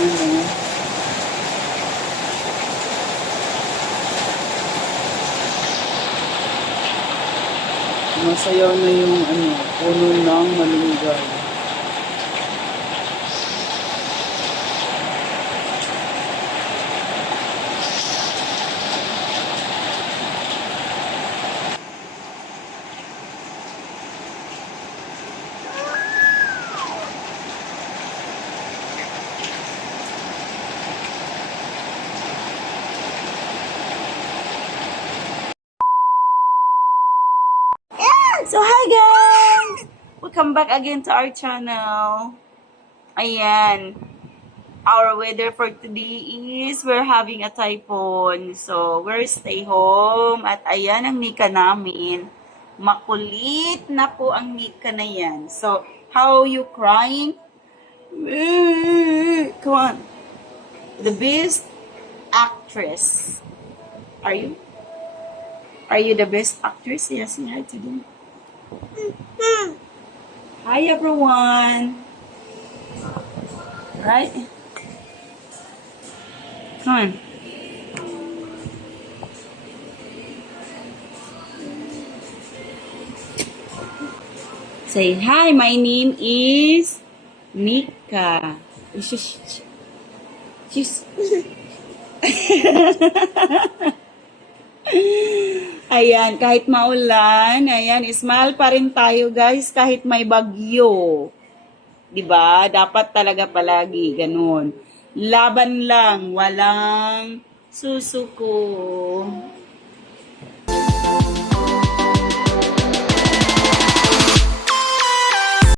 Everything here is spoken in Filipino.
Ano? Masayaw na yung ano, puno ng malunggay. So, hi guys! Welcome back again to our channel. Ayan. Our weather for today is we're having a typhoon. So, we're stay home. At ayan ang nika namin. Makulit na po ang nika na yan. So, how you crying? Come on. The best actress. Are you? Are you the best actress? Yes, say hi to them. Hi everyone. Right? Come on. Say hi, my name is. She's, she's Ayan, kahit maulan, ayan, smile pa rin tayo guys kahit may bagyo. 'Di ba? Dapat talaga palagi ganun. Laban lang, walang susuko.